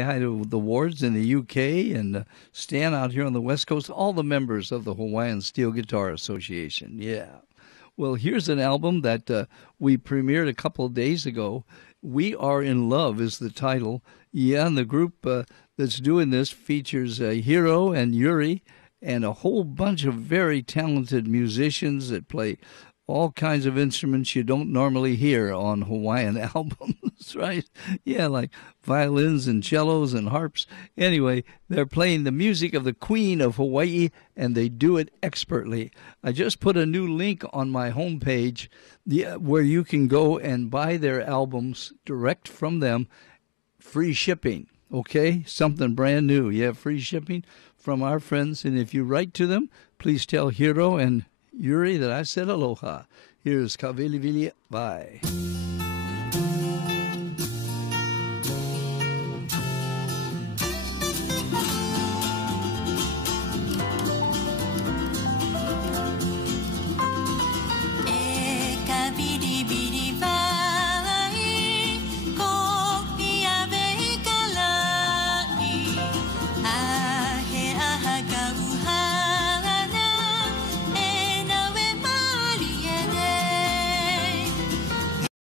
Hi to the Wards in the UK and Stan out here on the West Coast, all the members of the Hawaiian Steel Guitar Association. Yeah. Well, here's an album that we premiered a couple of days ago. We Are in Love is the title. Yeah, and the group that's doing this features Hiro and Yuri and a whole bunch of very talented musicians that play all kinds of instruments you don't normally hear on Hawaiian albums, right? Yeah, like violins and cellos and harps. Anyway, they're playing the music of the Queen of Hawaii, and they do it expertly. I just put a new link on my homepage where you can go and buy their albums direct from them, free shipping, okay? Something brand new. You have free shipping from our friends, and if you write to them, please tell Hiro and Yuri that I said aloha. Here's Kawili Vili Vai.